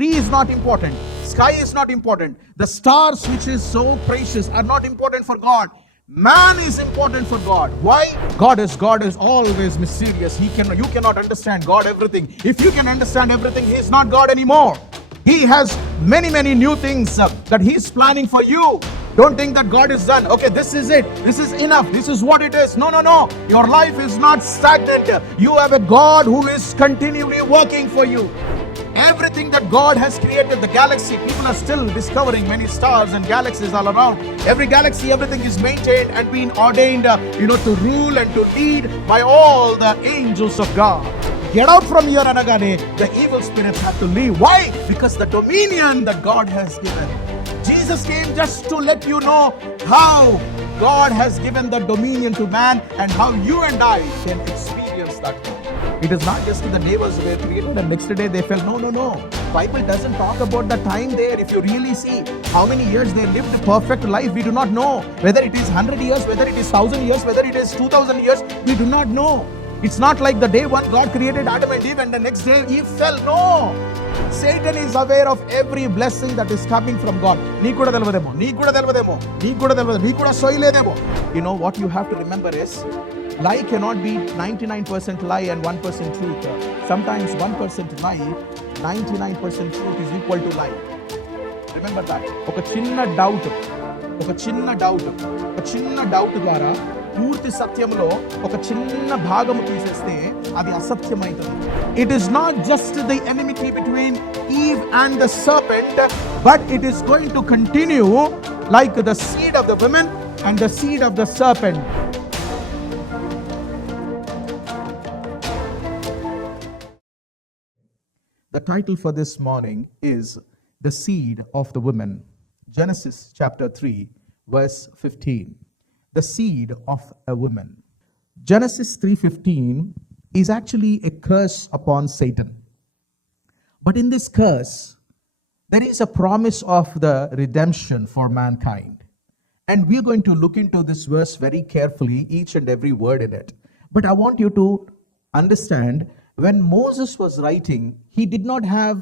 Tree is not important. Sky is not important. The stars, which is so precious, are not important for God. Man is important for God. Why? God is always mysterious. You cannot understand God everything. If you can understand everything, He is not God anymore. He has many new things that He's planning for you. Don't think that God is done. Okay, this is it. This is enough. This is what it is. No. Your life is not stagnant. You have a God who is continually working for you. Everything that God has created, the galaxy, people are still discovering many stars and galaxies all around. Every galaxy, everything is maintained and being ordained, to rule and to lead by all the angels of God. Get out from here, anagane. The evil spirits have to leave. Why? Because the dominion that God has given. Jesus came just to let you know how God has given the dominion to man and how you and I can experience that. It is not just the day was created and next day they fell. No. Bible doesn't talk about the time there. If you really see how many years they lived a perfect life, we do not know. Whether it is 100 years, whether it is 1,000 years, whether it is 2,000 years, we do not know. It's not like the day one God created Adam and Eve and the next day Eve fell. No. Satan is aware of every blessing that is coming from God. You know what you have to remember is, lie cannot be 99% lie and 1% truth. Sometimes 1% lie, 99% truth is equal to lie. Remember that. ఒక చిన్న doubt ద్వారా పూర్తి సత్యంలో ఒక చిన్న భాగము తీసేస్తే అది అసత్యమైతుంది. It is not just the enmity between Eve and the serpent, but it is going to continue like the seed of the woman and the seed of the serpent. The title for this morning is The Seed of the Woman. Genesis chapter 3, verse 15. The seed of a woman. Genesis 3:15 is actually a curse upon Satan. But in this curse, there is a promise of the redemption for mankind. And we're going to look into this verse very carefully, each and every word in it. But I want you to understand, when Moses was writing, he did not have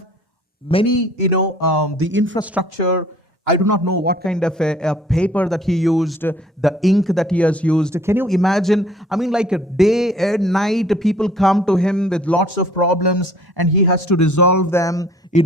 many, the infrastructure. I do not know what kind of a paper that he used, the ink that he has used. Can you imagine? Like a day and night, people come to him with lots of problems and he has to resolve them,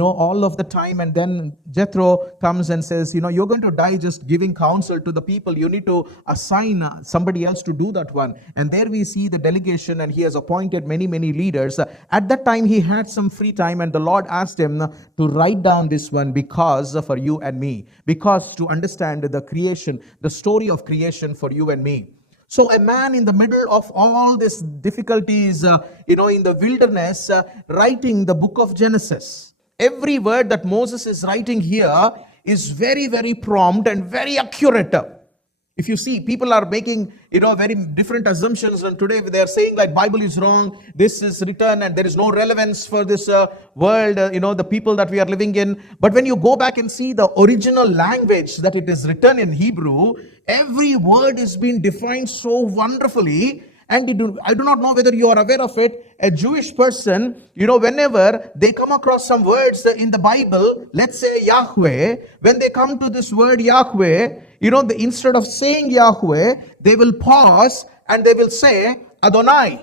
all of the time. And then Jethro comes and says, you're going to die just giving counsel to the people. You need to assign somebody else to do that one. And there we see the delegation, and he has appointed many leaders. At that time, he had some free time, and the Lord asked him to write down this one because for you and me. Because to understand the creation, the story of creation for you and me. So a man in the middle of all these difficulties, in the wilderness, writing the book of Genesis. Every word that Moses is writing here is very prompt and very accurate. If you see, people are making, very different assumptions, and today they are saying that Bible is wrong, this is written and there is no relevance for this world, the people that we are living in. But when you go back and see the original language that it is written in Hebrew, every word is being defined so wonderfully. And I do not know whether you are aware of it. A Jewish person, whenever they come across some words in the Bible, let's say Yahweh, when they come to this word Yahweh, instead of saying Yahweh, they will pause and they will say Adonai,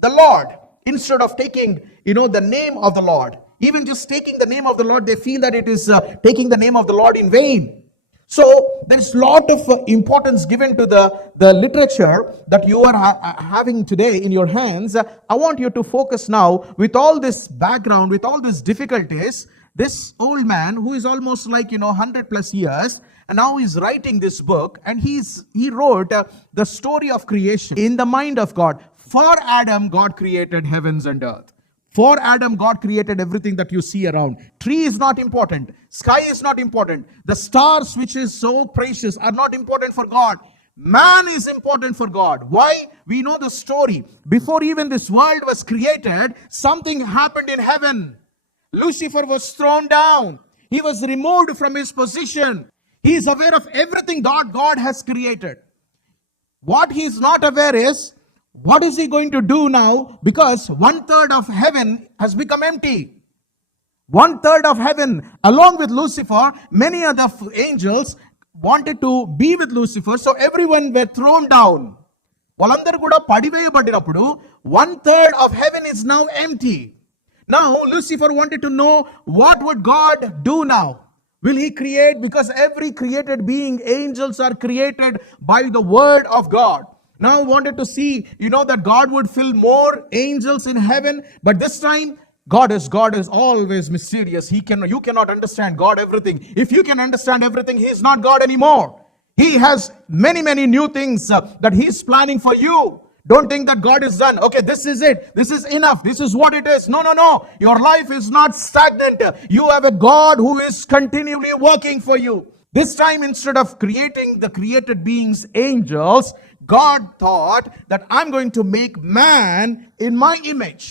the Lord, instead of taking, the name of the Lord. Even just taking the name of the Lord, they feel that it is taking the name of the Lord in vain. So there is a lot of importance given to the literature that you are having today in your hands. I want you to focus now, with all this background, with all these difficulties, this old man who is almost like 100 plus years, and now he's writing this book, and he wrote the story of creation in the mind of God. For Adam, God created heavens and earth. For Adam, God created everything that you see around. Tree is not important. Sky is not important. The stars, which is so precious, are not important for God. Man is important for God. Why? We know the story. Before even this world was created, something happened in heaven. Lucifer was thrown down. He was removed from his position. He is aware of everything that God has created. What he is not aware is, what is he going to do now? Because 1/3 of heaven has become empty. 1/3 of heaven, along with Lucifer, many other angels wanted to be with Lucifer, so everyone were thrown down. వాళ్ళందరూ కూడా పడివేయబడినప్పుడు 1/3 of heaven is now empty. Now Lucifer wanted to know, what would God do now? Will he create? Because every created being, angels are created by the word of God. Now wanted to see, that God would fill more angels in heaven, but this time God is always mysterious. You cannot understand God everything. If you can understand everything, he is not God anymore. He has many new things that he is planning for you. Don't think that God is done. Okay, this is it. This is enough. This is what it is. No. Your life is not stagnant. You have a God who is continually working for you. This time, instead of creating the created beings, angels, God thought that I'm going to make man in my image.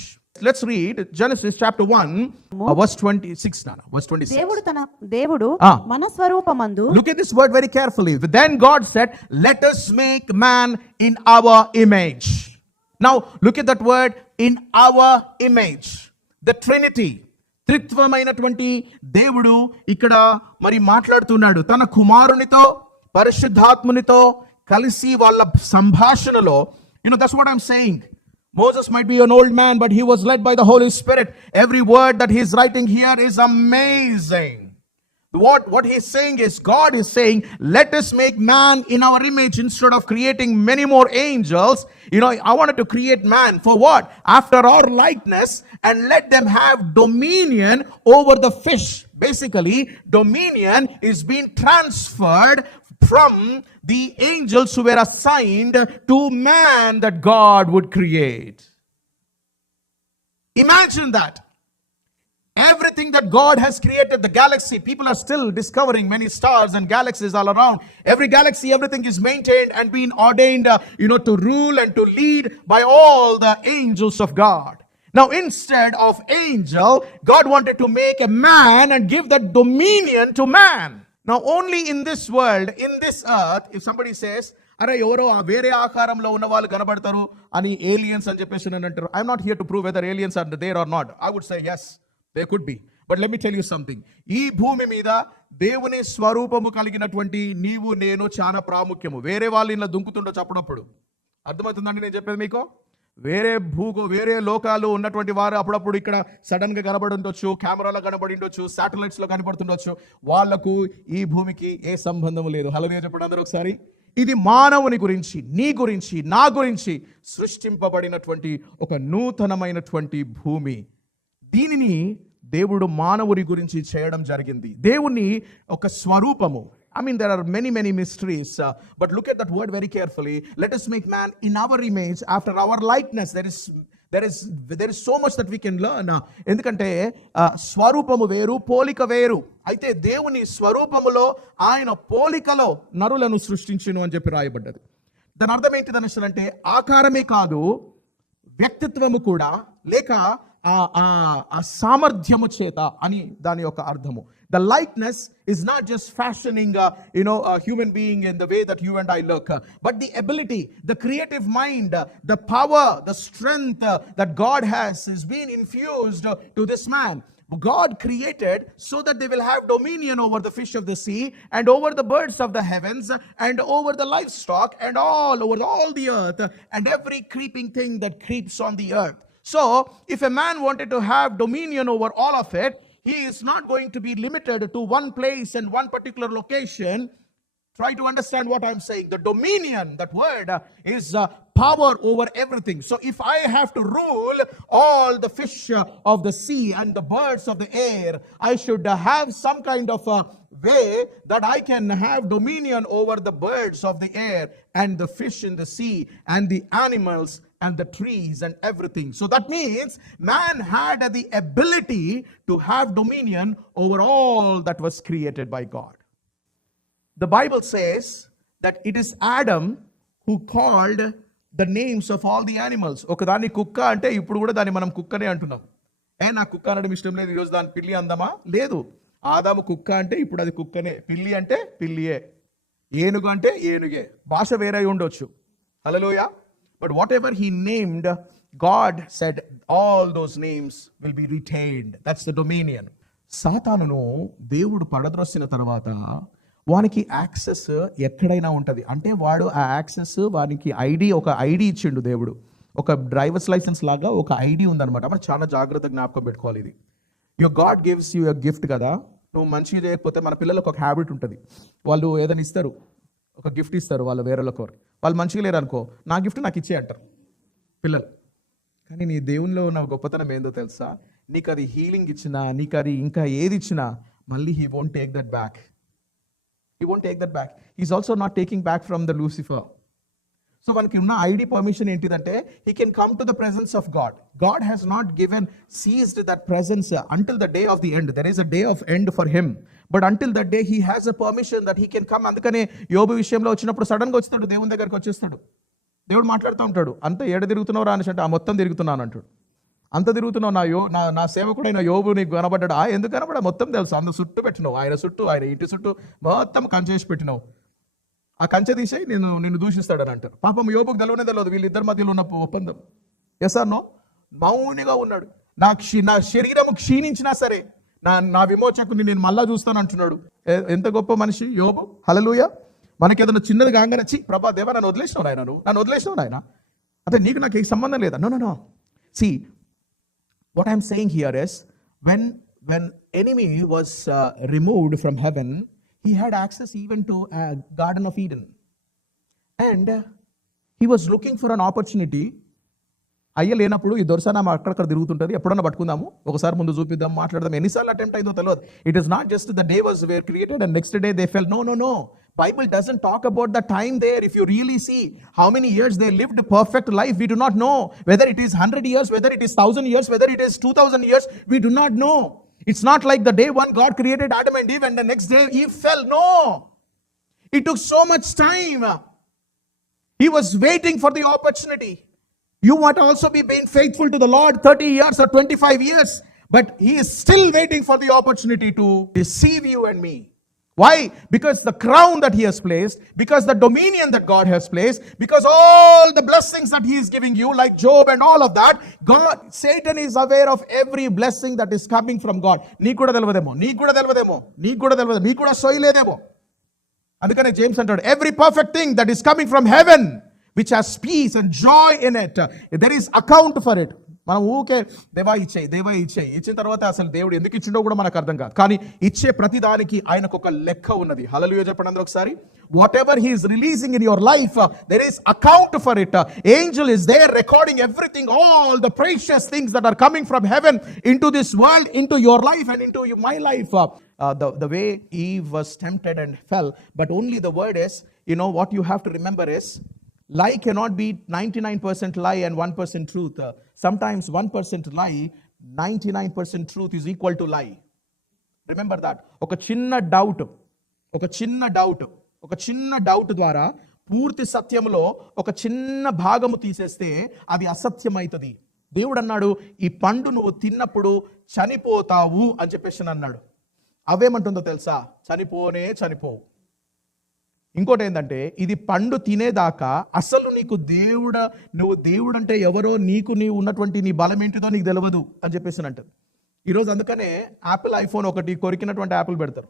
Let's read Genesis chapter 1, verse 26. Verse 26. దేవుడు మన స్వరూపమందు. Look at this word very carefully. Then God said, let us make man in our image. Now, look at that word, in our image. The Trinity. త్రిత్వమైనటువంటి దేవుడు ఇక్కడ మరి మాట్లాడుతున్నాడు. తన కుమారునితో పరిశుద్ధాత్మునితో కలిసి వాళ్ళ సంభాషణలో, that's what I'm saying. Moses might be an old man, but he was led by the Holy Spirit. Every word that he's writing here is amazing. What he's saying is, God is saying, let us make man in our image instead of creating many more angels. I wanted to create man for what? After our likeness, and let them have dominion over the fish. Basically, dominion is being transferred from the angels who were assigned to man that God would create. Imagine that. Everything that God has created, the galaxy, people are still discovering many stars and galaxies all around. Every galaxy, everything is maintained and being ordained, to rule and to lead by all the angels of God. Now, instead of angel, God wanted to make a man and give that dominion to man. Now, only in this world, in this earth, if somebody says, అరే ఎవరో వేరే ఆకారంలో ఉన్న వాళ్ళు కనబడతారు అని aliens అని చెప్పేసి నేను అంటారు, I'm not here to prove whether aliens are there or not. I would say yes, they could be. But let me tell you something. ఈ భూమి మీద దేవుని స్వరూపము కలిగినటువంటి నీవు నేను చాలా ప్రాముఖ్యము. వేరే వాళ్ళు ఇలా దుంకుతుండొచ్చు అప్పుడప్పుడు. అర్థమవుతుందండి నేను చెప్పేది మీకు? వేరే లోకాలు ఉన్నటువంటి వారు అప్పుడప్పుడు ఇక్కడ సడన్ గా కనబడి ఉండొచ్చు, కెమెరాలో కనబడి ఉండొచ్చు, శాటిలైట్స్ లో కనబడుతుండొచ్చు. వాళ్లకు ఈ భూమికి ఏ సంబంధం లేదు. హల్లెలూయా చెప్పండి అందరూ ఒకసారి. ఇది మానవుని గురించి, నీ గురించి, నా గురించి సృష్టింపబడినటువంటి ఒక నూతనమైనటువంటి భూమి. దీనిని దేవుడు మానవుని గురించి చేయడం జరిగింది. దేవుని ఒక స్వరూపము. there are many mysteries, but look at that word very carefully. Let us make man in our image, after our likeness. There is so much that we can learn. ఎందుకంటే స్వరూపము వేరు, పోలిక వేరు. అయితే దేవుని స్వరూపములో ఆయన పోలికలో నరులను సృష్టించును అని చెప్పి రాయబడ్డది. దాని అర్థం ఏంటిదని అంటే ఆకారమే కాదు, వ్యక్తిత్వము కూడా, లేక ఆ సామర్థ్యము చేత అని దాని యొక్క అర్థము. The likeness is not just fashioning a human being in the way that you and I look, but the ability, the creative mind, the power, the strength that God has is being infused to this man. God created so that they will have dominion over the fish of the sea and over the birds of the heavens and over the livestock and over all the earth and every creeping thing that creeps on the earth. So, if a man wanted to have dominion over all of it, he is not going to be limited to one place and one particular location. Try to understand what I'm saying. The dominion, that word is power over everything. So if I have to rule all the fish of the sea and the birds of the air, I should have some kind of a way that I can have dominion over the birds of the air and the fish in the sea and the animals and the trees and everything. So that means man had the ability to have dominion over all that was created by God. The Bible says that it is Adam who called the names of all the animals. ఒకదాన్ని కుక్క అంటే ఇప్పుడు కూడా దాన్ని మనం కుక్కనే అంటున్నాం. నా కుక్క అనడం ఇష్టం లేదు, ఈరోజు దాన్ని పిల్లి అందామా? లేదు. ఆదాము కుక్క అంటే ఇప్పుడు అది కుక్కనే, పిల్లి అంటే పిల్లియే, ఏనుగు అంటే ఏనుగే. భాష వేరే ఉండొచ్చు. హల్లెలూయా. But whatever he named, God said all those names will be retained. That's the dominion. సాతానును దేవుడు పడద్రోసిన తర్వాత వానికి యాక్సెస్ ఎక్కడైనా ఉంటుంది. అంటే వాడు ఆ యాక్సెస్ వానికి ఒక ఐడి ఇచ్చిండు దేవుడు. ఒక డ్రైవర్స్ లైసెన్స్ లాగా ఒక ఐడి ఉందన్నమాట. మనం చాలా జాగ్రత్తగా జ్ఞాపకం పెట్టుకోవాలి. ఇది your God gives you a gift కదా. నువ్వు మంచిగా చేయకపోతే, మన పిల్లలకు ఒక హ్యాబిట్ ఉంటుంది, వాళ్ళు ఏదైనా ఇస్తారు, ఒక గిఫ్ట్ ఇస్తారు వాళ్ళు వేరేళ్ళకు, వాళ్ళు మంచిగా లేరు అనుకో, నా గిఫ్ట్ నాకు ఇచ్చే అంటారు పిల్లలు. కానీ నీ దేవునిలో ఉన్న గొప్పతనం ఏందో తెలుసా? నీకు అది హీలింగ్ ఇచ్చినా, నీకు అది ఇంకా ఏది ఇచ్చినా, మళ్ళీ he won't take that back. He won't take that back. He's also not taking back from the Lucifer. So మనకి ఉన్న ఐడి పర్మిషన్ ఏంటిదంటే, he can come to the presence of God. God has not seized that presence until the day of the end. There is a day of end for him. But until that day he has a permission that he can come. అందుకనే యోబు విషయంలో వచ్చినప్పుడు సడన్గా వచ్చేస్తాడు, దేవుని దగ్గరికి వచ్చేస్తాడు. దేవుడు మాట్లాడుతూ ఉంటాడు, అంత ఏడ తిరుగుతున్నావు రా అనేసి అంటే, ఆ మొత్తం తిరుగుతున్నాను అంటాడు. అంత తిరుగుతున్నావు, నా సేవకుడైన యోబు నీకు కనబడ్డాడు. ఎందుకు కనబడా? మొత్తం తెలుసు. అందు చుట్టూ పెట్టినావు, ఆయన చుట్టూ, ఆయన ఇంటి చుట్టూ మొత్తం కంచె వేసి పెట్టినావు. ఆ కంచె తీసేయి నిన్ను దూషిస్తాడని అంటారు. పాపం యోబుకు తెలియదు వీళ్ళిద్దరి మధ్యలో ఉన్న ఒప్పందం. Yes or no? మౌనిగా ఉన్నాడు. నా శరీరము క్షీణించినా సరే నా విమోచకుని నేను మళ్ళా చూస్తాను అంటున్నాడు. ఎంత గొప్ప మనిషి యోబు. హల్లెలూయా. మనకి ఏదైనా చిన్నది కాగానే, ప్రభా దేవా నన్ను వదిలేసినావు నాయన, నన్ను వదిలేసినావు నాయన, అంటే నీకు నాకు ఏ సంబంధం లేదా? No. See, what I'm saying here is, when enemy was removed from heaven, he had access even to Garden of Eden, and he was looking for an opportunity. అయ్య లేనప్పుడు ఈ దొరసానం అక్కడక్కడ తిరుగుతుంటుంది, ఎప్పుడన్నా పట్టుకుందాము, ఒకసారి ముందు చూపిద్దాం, మాట్లాడదాం. ఎన్నిసార్లు అటెంప్ట్ అయిందో తెలియదు. It is not just the day was where created and next day they fell. No. Bible doesn't talk about the time there. If you really see how many years they lived perfect life, we do not know. Whether it is 100 years, whether it is 1,000 years, whether it is 2,000 years, we do not know. It's not like the day one God created Adam and Eve and the next day Eve fell. No. It took so much time. He was waiting for the opportunity. You might also be being faithful to the Lord 30 years or 25 years, but he is still waiting for the opportunity to deceive you and me. Why? Because the crown that he has placed, because the dominion that God has placed, because all the blessings that he is giving you, like Job and all of that, Satan is aware of every blessing that is coming from God. నీకు కూడా తెలియదేమో, మీకు కూడా సోయలేదేమో. అందుకనే James అంటాడు, every perfect thing that is coming from heaven, which has peace and joy in it, there is account for it. మనం ఊకే దేవా ఇచ్చేయి ఇచ్చిన తర్వాత అసలు దేవుడు ఎందుకు ఇచ్చిండో కూడా మనకు అర్థం కాదు. కానీ ఇచ్చే ప్రతిదానికి ఆయనకు ఒక లెక్క ఉన్నది. హల్లెలూయా చెప్పండి అందరూ ఒకసారి. Whatever he is releasing in your life, there is account for it. Angel is there recording everything, all the precious things that are coming from heaven into this world, into your life and into my life. The way Eve was tempted and fell, but only the word is, what you have to remember is, lie cannot be 99% lie and 1% truth. Sometimes 1% lie, 99% truth is equal to lie. Remember that. ఒక చిన్న doubt ద్వారా పూర్తి సత్యంలో ఒక చిన్న భాగము తీసేస్తే అది అసత్యమైతుంది. దేవుడు అన్నాడు, ఈ పండు నువ్వు తిన్నప్పుడు చనిపోతావు అని చెప్పేసి అన్నాడు. అవేమంటుందో తెలుసా? చనిపోవు. ఇంకోటి ఏంటంటే, ఇది పండు తినేదాకా అసలు నువ్వు దేవుడు అంటే ఎవరో, నీవు ఉన్నటువంటి నీ బలం ఏంటిదో నీకు తెలియదు అని చెప్పేసి అంటారు. ఈరోజు అందుకనే యాపిల్ ఐఫోన్ ఒకటి కొరికినటువంటి యాపిల్ పెడతారు.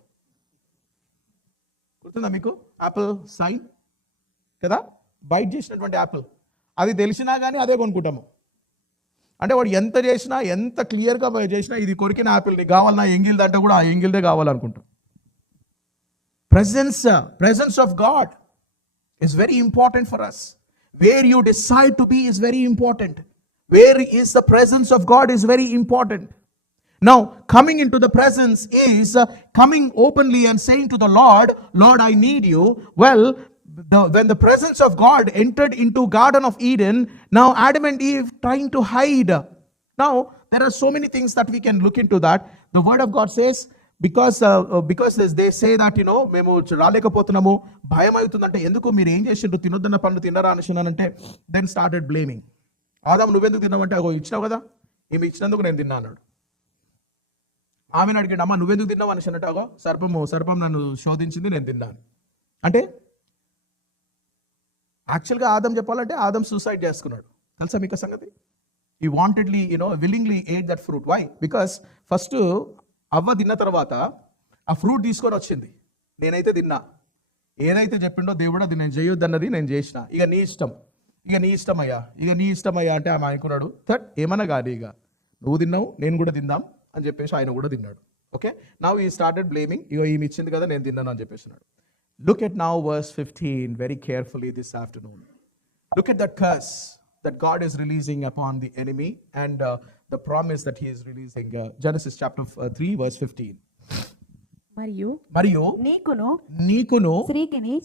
గుర్తుందా మీకు? యాపిల్ సైన్ కదా, బైట్ చేసినటువంటి యాపిల్. అది తెలిసినా కానీ అదే కొనుక్కుంటాము. అంటే వాడు ఎంత చేసినా, ఎంత క్లియర్గా చేసినా, ఇది కొరికిన యాపిల్ నీకు కావాలన్నా ఎంగిల్ది అంటే కూడా ఆ ఎంగిల్దే కావాలనుకుంటాం. Presence of God is very important for us. Where you decide to be is very important. Where is the presence of God is very important. Now, coming into the presence is coming openly and saying to the Lord, I need you. Well, when the presence of God entered into Garden of Eden, now Adam and Eve trying to hide. Now, there are so many things that we can look into that. The word of God says, because they say that మేము రాలేకపోతున్నాము, భయం అవుతుందంటే, ఎందుకు మీరు ఏం చేసిండ్రు, తినొద్దన్న పండు తిన్నరా అనేసినానంటే, then started blaming. ఆదాము నువ్వెందుకు తిన్నావంటే, ఇచ్చినావు కదా, ఈమె ఇచ్చినందుకు నేను తిన్నా అన్నాడు. ఆమెను అడిగాడు, అమ్మ నువ్వెందుకు తిన్నావు అనేసినట్టు, సర్పం నన్ను శోధించింది, నేను తిన్నాను అంటే. యాక్చువల్గా ఆదం చెప్పాలంటే ఆదం సూసైడ్ చేసుకున్నాడు. తెలుసా మీకు సంగతి? He wantedly, willingly ate that fruit. Why? Because first అవ్వ తిన్న తర్వాత ఆ ఫ్రూట్ తీసుకొని వచ్చింది. నేనైతే తిన్నా, ఏదైతే చెప్పిండో దేవుడు అది నేను చేయొద్దన్నది నేను చేసిన, ఇక నీ ఇష్టమయ్యా అంటే ఆమె అనుకున్నాడు, థట్ ఏమన్నా కానీ ఇక నువ్వు తిన్నావు నేను కూడా తిందాం అని చెప్పేసి ఆయన కూడా తిన్నాడు. ఓకే, నౌ ఈ స్టార్టెడ్ బ్లేమింగ్, ఇక ఈమె ఇచ్చింది కదా నేను తిన్నాను అని చెప్పేసినాడు. Look at now verse 15 very carefully this afternoon. Look at that curse that God is releasing upon the enemy and the promise that he is releasing. Genesis chapter 3 verse 15. మరియు నీకును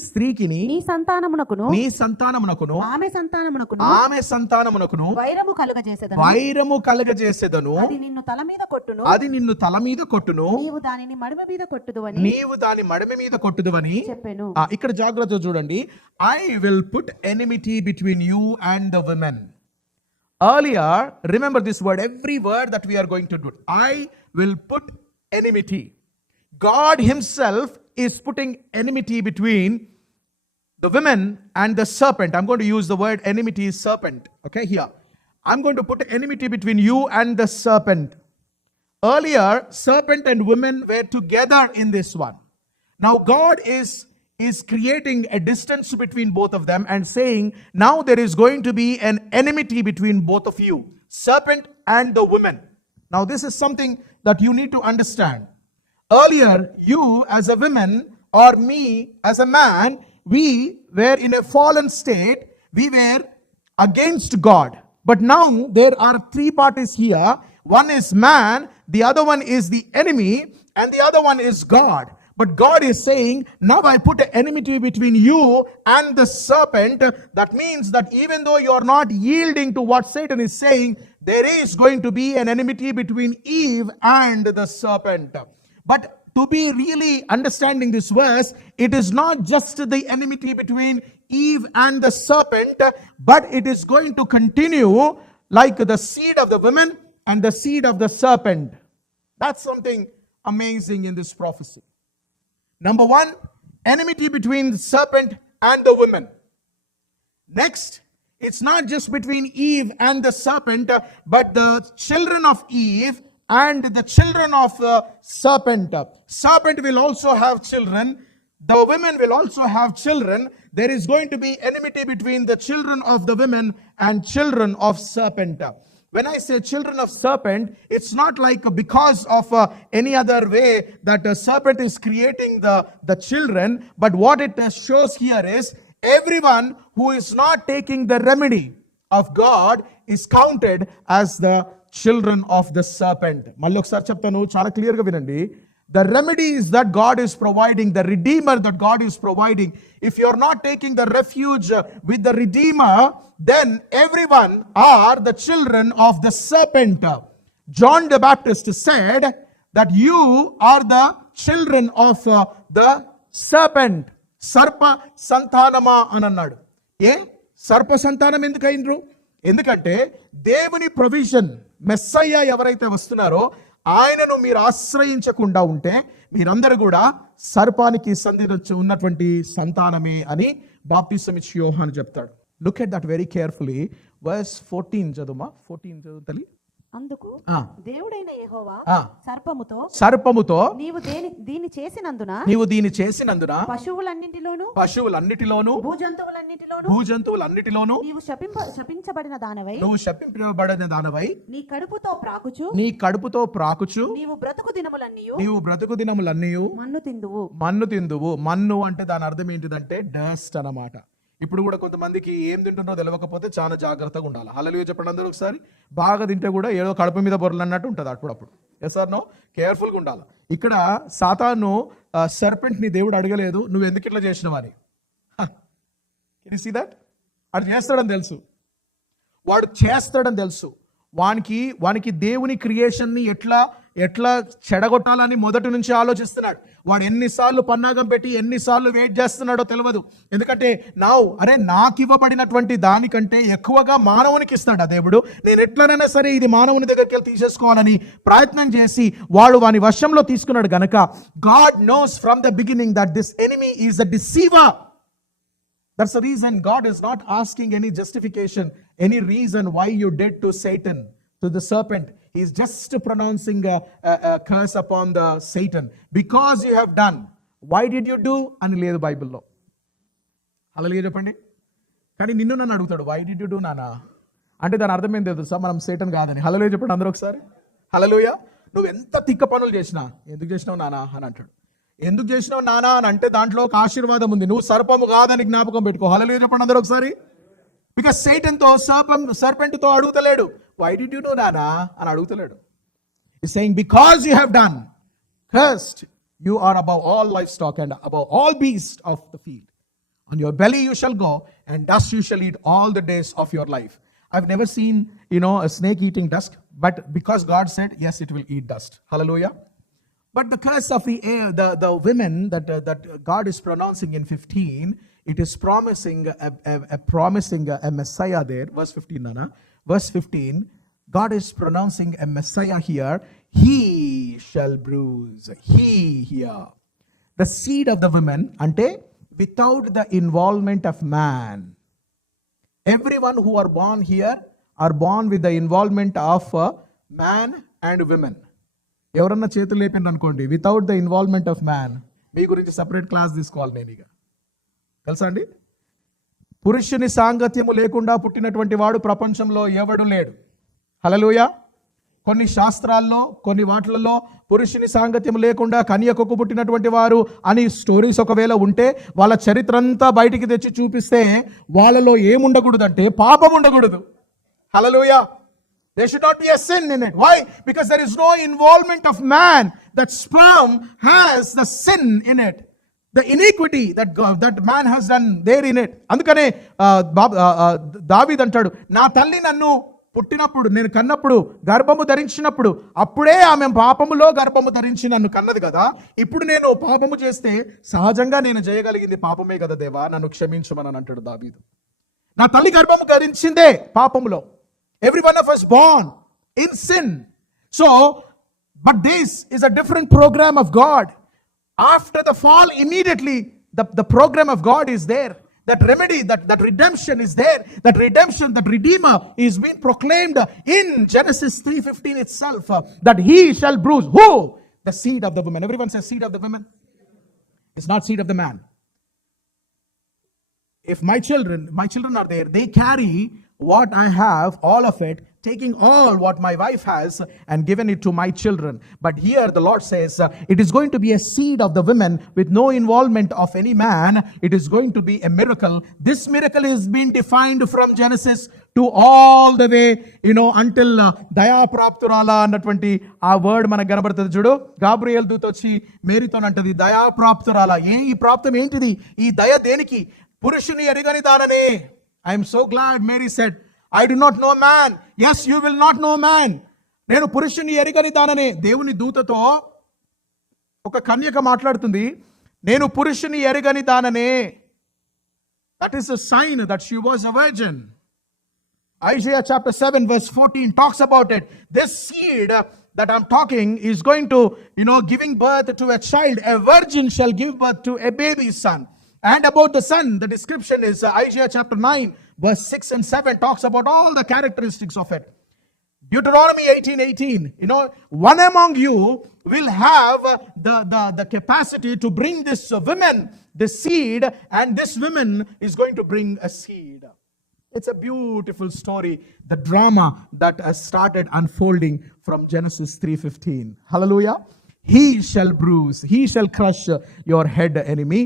స్త్రీకిని నీ సంతానమునకును ఆమె సంతానమునకును వైరము కలుగజేసెదను. అది నిన్ను తల మీద కొట్టును, నీవు దాని మడమ మీద కొట్టుదువని చెప్పెను. ఇక్కడ జాగ్రత్తగా చూడండి. I will put enmity between you and the women. Earlier, remember this word, every word that we are going to do. I will put enmity. God himself is putting enmity between the women and the serpent. I'm going to use the word enmity, serpent. Okay, here. I'm going to put enmity between you and the serpent. Earlier, serpent and women were together in this one. Now God is creating a distance between both of them and saying, now there is going to be an enmity between both of you, serpent and the woman. Now this is something that you need to understand. Earlier, you as a woman or me as a man, we were in a fallen state. We were against God. But now there are three parties here. One is man, the other one is the enemy, and the other one is God. But God is saying, now I put an enmity between you and the serpent. That means that even though you are not yielding to what Satan is saying, there is going to be an enmity between Eve and the serpent. But to be really understanding this verse, it is not just the enmity between Eve and the serpent, but it is going to continue like the seed of the woman and the seed of the serpent. That's something amazing in this prophecy. Number one, enmity between the serpent and the woman. Next, it's not just between Eve and the serpent, but the children of Eve and the children of the serpent. Serpent will also have children. The women will also have children. There is going to be enmity between the children of the women and children of serpent. When I say children of serpent, it's not like because of any other way that a serpent is creating the children, but what it shows here is everyone who is not taking the remedy of God is counted as the children of the serpent. మళ్ళీ ఒకసారి చెప్తాను, చాలా క్లియర్గా వినండి. The remedy is that God is providing, the redeemer that God is providing. If you're not taking the refuge with the redeemer, then everyone are the children of the serpent. John the Baptist said that you are the children of the serpent. సర్ప సంతానమా అని అన్నాడు. సర్ప సంతానం ఎందుకు అయినరు? ఎందుకంటే దేవుని provision, Messiah ఎవరైతే వస్తున్నారో ఆయనను మీరు ఆశ్రయించకుండా ఉంటే మీరందరూ కూడా సర్పానికి ఉన్నటువంటి సంతానమే అని బాప్టిజం ఇచ్చి యోహాను చెప్తాడు. Look at that very carefully. Verse 14 చదువుమా. 14 చదువు తల్లి. అందుకు దేవుడైన యెహోవా సర్పముతో నీవు దీని చేసినందున పశువులన్నిటిలోను భూజంతువులన్నిటిలోను నీవు శపించబడిన దానవై నీ కడుపుతో ప్రాకుచు నీవు బ్రతుకు దినములన్నీయు మన్ను తిందువు. మన్ను అంటే దాని అర్థం ఏంటిదంటే డస్ట్ అన్నమాట. ఇప్పుడు కూడా కొంతమందికి ఏం తింటుందో తెలియకపోతే చాలా జాగ్రత్తగా ఉండాలి. హల్లెలూయా చెప్పండి అందరూ ఒకసారి. బాగా తింటే కూడా ఏదో కడుపు మీద బొర్రలు అన్నట్టు ఉంటుంది అప్పుడప్పుడు. Yes or no? కేర్ఫుల్గా ఉండాలి. ఇక్కడ సాతాను సర్పెంట్ని దేవుడు అడగలేదు నువ్వు ఎందుకు ఇట్లా చేసినవని. Can you see that? వాడు చేస్తాడని తెలుసు. వానికి దేవుని క్రియేషన్ని ఎట్లా చెడగొట్టాలని మొదటి నుంచి ఆలోచిస్తున్నాడు. వాడు ఎన్నిసార్లు పన్నాగం పెట్టి ఎన్నిసార్లు వెయిట్ చేస్తున్నాడో తెలియదు. ఎందుకంటే నాకు ఇవ్వబడినటువంటి దానికంటే ఎక్కువగా మానవునికి ఇస్తాడు ఆ దేవుడు. నేను ఎట్లనైనా సరే ఇది మానవుని దగ్గరికి వెళ్ళి తీసేసుకోవాలని ప్రయత్నం చేసి వాని వశంలో తీసుకున్నాడు గనక God knows from the beginning that this enemy is a deceiver. That's the reason God is not asking any justification, any reason why you did to Satan, to the serpent. He's just pronouncing a curse upon the Satan. Because you have done. Why did you do? అని లేదు బైబిల్లో. హల్లెలూయా చెప్పండి. కానీ నిన్ను నన్ను అడుగుతాడు, why did you do నానా అంటే దాని అర్థం ఏంటి తెలుసా? మనం సేటన్ కాదని. హల్లెలూయా చెప్పండి అందరూ ఒకసారి. హల్లెలూయా. నువ్వు ఎంత తిక్క పనులు చేసినా ఎందుకు చేసినావు నానా అని అంటాడు. ఎందుకు చేసినావు నానా అని అంటే దాంట్లో ఒక ఆశీర్వాదం ఉంది. నువ్వు సర్పము కాదని జ్ఞాపకం పెట్టుకో. హల్లెలూయా చెప్పండి అందరూ ఒకసారి. బికాస్ సేటన్తో సర్పెంట్తో అడుగుతలేడు, వై డిడ్ యు డూ నానా అని అడుగుతలేడు. He's saying, because you have done, cursed you are above all livestock and above all beasts of the field. On your belly you shall go, and dust you shall eat all the days of your life. I've never seen, a snake eating dust, but because God said, yes, it will eat dust. Hallelujah. But the curse of the women that God is pronouncing in 15, it is promising a Messiah there. Verse 15, Nana. Verse 15, God is pronouncing a Messiah here. He shall bruise. He here. The seed of the women, ante without the involvement of man. Everyone who are born here are born with the involvement of man and women. ఎవరన్నా చేతులు లేపిండ్రు అనుకోండి, without the involvement of man. మీ గురించి separate class తీసుకోవాలి నేను ఇక. తెలుసా అండి? పురుషుని సాంగత్యము లేకుండా పుట్టినటువంటి వాడు ప్రపంచంలో ఎవడు లేడు. హల్లెలూయా. కొన్ని శాస్త్రాల్లో కొన్ని వాటిలలో పురుషుని సాంగత్యం లేకుండా కన్యకకు పుట్టినటువంటి వారు అని స్టోరీస్ ఒకవేళ ఉంటే వాళ్ళ చరిత్ర అంతా బయటికి తెచ్చి చూపిస్తే వాళ్ళలో ఏముండకూడదంటే పాపం ఉండకూడదు. హల్లెలూయా. There should not be a sin in it. Why? Because there is no involvement of man. That sperm has the sin in it. The iniquity that man has done there in it. అందుకనే దావీదు అంటాడు, నా తల్లి నన్ను పుట్టినప్పుడు, నేను కన్నప్పుడు, గర్భము ధరించినప్పుడు, అప్పుడే ఆమె పాపములో గర్భము ధరించి నన్ను కన్నది కదా. ఇప్పుడు నేను పాపము చేస్తే సహజంగా నేను చేయగలిగింది పాపమే కదా దేవా, నన్ను క్షమించమని అంటాడు దావీదు. నా తల్లి గర్భము ధరించిందే పాపములో. Every one of us born in sin. So, but this is a different program of God. After the fall, immediately the program of God is there. That remedy, that redemption is there. That redemption, that redeemer is being proclaimed in Genesis 3:15 itself. That he shall bruise. Who? The seed of the woman. Everyone says seed of the woman. It's not seed of the man. If my children are there, they carry what I have, all of it, taking all what my wife has and given it to my children. But here the Lord says, it is going to be a seed of the women with no involvement of any man. It is going to be a miracle. This miracle is being defined from Genesis to all the way, until దయా ప్రాప్తురాల అన్నటువంటి ఆ word మనకు కనబడుతుంది చూడు. Gabriel దూత వచ్చి మేరీతో అంటది, దయా ప్రాప్తురాల. ఈ ప్రాప్తం ఏంటిది? ఈ దయ దేనికి? పురుషుని ఎరుగని దానని. I am so glad Mary said, I do not know man. Yes, you will not know man. నేను పురుషుని ఎరుగని దాననే. దేవుని దూతతో ఒక కన్యక మాట్లాడుతుంది, నేను పురుషుని ఎరుగని దాననే. That is a sign that she was a virgin. Isaiah chapter 7 verse 14 talks about it. This seed that I'm talking is going to, giving birth to a child. A virgin shall give birth to a baby son. And about the son, the description is Isaiah chapter 9 verse 6 and 7 talks about all the characteristics of it. Deuteronomy 18:18, one among you will have the capacity to bring this woman, the seed, and this woman is going to bring a seed. It's a beautiful story, the drama that has started unfolding from Genesis 3:15. Hallelujah. He shall bruise, he shall crush your head, enemy.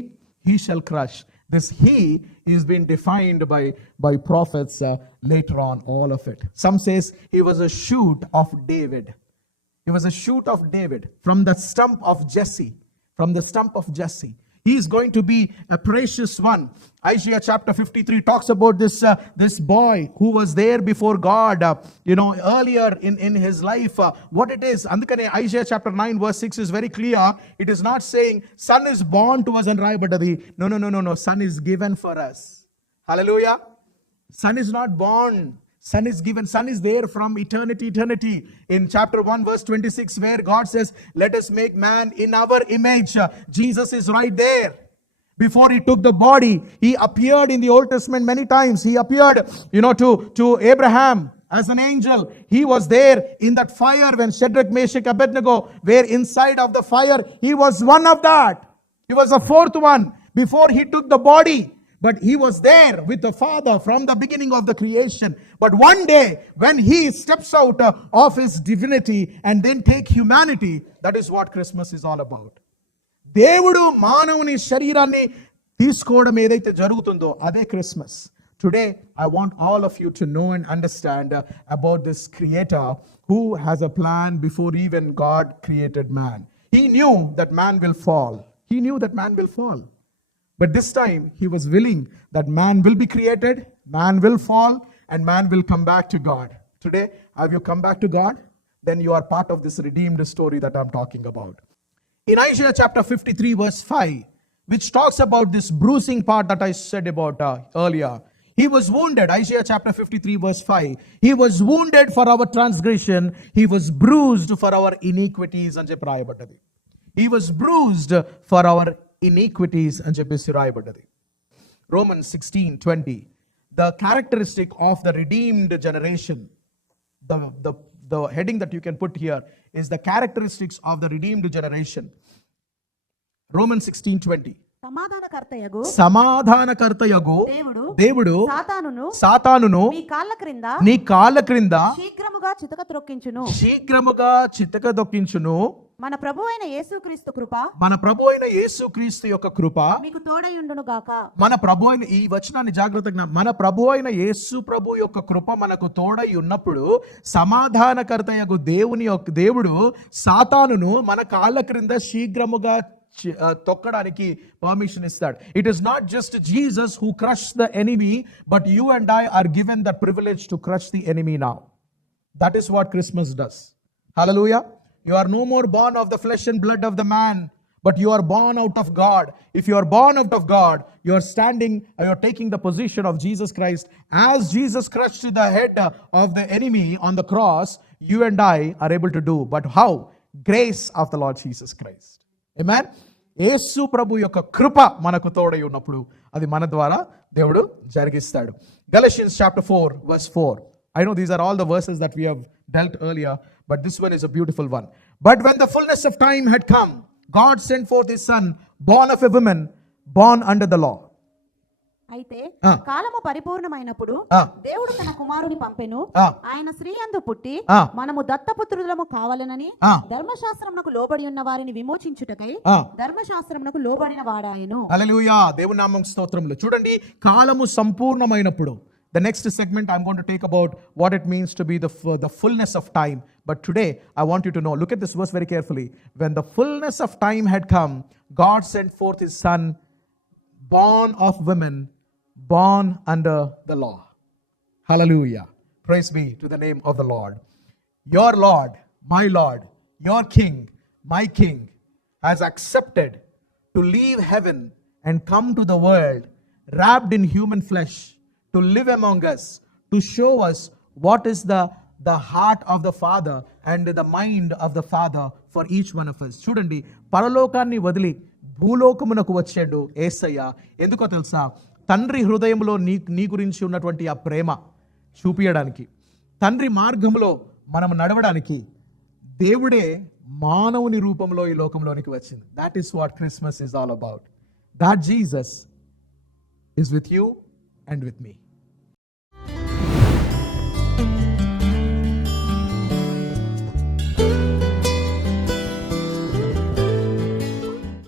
He shall crush. This he is being defined by prophets later on, all of it. Some says he was a shoot of David. He was a shoot of David from the stump of Jesse. From the stump of Jesse. He is going to be a precious one. Isaiah chapter 53 talks about this boy who was there before God, earlier in his life. What it is. Andukane Isaiah chapter 9 verse 6 is very clear. It is not saying son is born to us and raibadadi. No. Son is given for us. Hallelujah. Son is not born. Son is given. Son is there from eternity. In chapter 1 verse 26 where God says, let us make man in our image. Jesus is right there. Before he took the body, he appeared in the Old Testament many times. He appeared, to Abraham as an angel. He was there in that fire when Shadrach, Meshach, Abednego were inside of the fire. He was one of that. He was the fourth one before he took the body. But he was there with the Father from the beginning of the creation. But one day, when he steps out of his divinity and then take humanity, that is what Christmas is all about. దేవుడు మానవుని శరీరాన్ని తీసుకోవడం ఏదైతే జరుగుతుందో అదే Christmas. Today, I want all of you to know and understand about this creator who has a plan before even God created man. He knew that man will fall. He knew that man will fall. But this time, he was willing that man will be created, man will fall, and man will come back to God. Today, have you come back to God? Then you are part of this redeemed story that I'm talking about. In Isaiah chapter 53 verse 5, which talks about this bruising part that I said about earlier. He was wounded, Isaiah chapter 53 verse 5. He was wounded for our transgression. He was bruised for our iniquities. అని చెప్పి రాయబడ్డది. He was bruised for our iniquities అని చెప్పేసి రాయబడ్డది. Romans 16:20. The characteristic of the redeemed generation, the heading that you can put here is the characteristics of the redeemed generation. Romans 16:20. సమాధానకర్తయగు దేవుడు నీ కాళ్ళ క్రింద శీఘ్రముగా చితక దొక్కించును. మన ప్రభువైన యేసుక్రీస్తు యొక్క కృప మీకు తోడయుండును గాక. మన ప్రభువైన, ఈ వచనాన్ని జాగ్రత్తగా, మన ప్రభువైన యేసు ప్రభు యొక్క కృప మనకు తోడై ఉన్నప్పుడు సమాధానకర్తయగు దేవుడు సాతానును మన కాళ్ళ క్రింద శీఘ్రముగా తొక్కడానికి పర్మిషన్ ఇస్తాడు. It is not just Jesus who crushed the enemy, but you and I are given the privilege to crush the enemy now. That is what Christmas does. Hallelujah. You are no more born of the flesh and blood of the man, but you are born out of God. If you are born out of God, you are standing, you are taking the position of Jesus Christ. As Jesus crushed the head of the enemy on the cross, you and I are able to do. But how? Grace of the Lord Jesus Christ. Amen. యేసు ప్రభు యొక్క కృప మనకు తోడై ఉన్నప్పుడు అది మన ద్వారా దేవుడు జరిగిస్తాడు. Galatians chapter 4 verse 4. I know these are all the verses that we have dealt earlier, but this one is a beautiful one. But when the fullness of time had come, God sent forth his son, born of a woman, born under the law. అయితే కాలము పరిపూర్ణమైనప్పుడు దేవుడు తన కుమారుని పంపెను. ఆయన స్త్రీ యందు పుట్టి మనము దత్తపుత్రులము కావాలనని ధర్మశాస్త్రమునకు లోబడి ఉన్న వారిని విమోచించుటకై ధర్మశాస్త్రమునకు లోబడిన వాడాయను. హల్లెలూయా. దేవుని నామం స్తోత్రములు. చూడండి, కాలము సంపూర్ణమైనప్పుడు. The next segment I'm going to take about what it means to be the fullness of time. But today I want you to know, look at this verse very carefully. When the fullness of time had come, God sent forth his son, born of women, born under the law. Hallelujah. Praise be to the name of the Lord. Your Lord, my Lord, your King, my King, has accepted to leave heaven and come to the world wrapped in human flesh, to live among us, to show us what is the heart of the Father and the mind of the Father for each one of us. చూడండి, పరలోకాన్ని వదిలి భూలోకమునకు వచ్చాడు యేసయ్య. ఎందుకో తెలుసా? తండ్రి హృదయంలో నీ గురించి ఉన్నటువంటి ఆ ప్రేమ చూపించడానికి, తండ్రి మార్గంలో మనం నడవడానికి దేవుడే మానవుని రూపంలో ఈ లోకంలోనికి వచ్చింది. That is what Christmas is all about. That Jesus is with you and with me.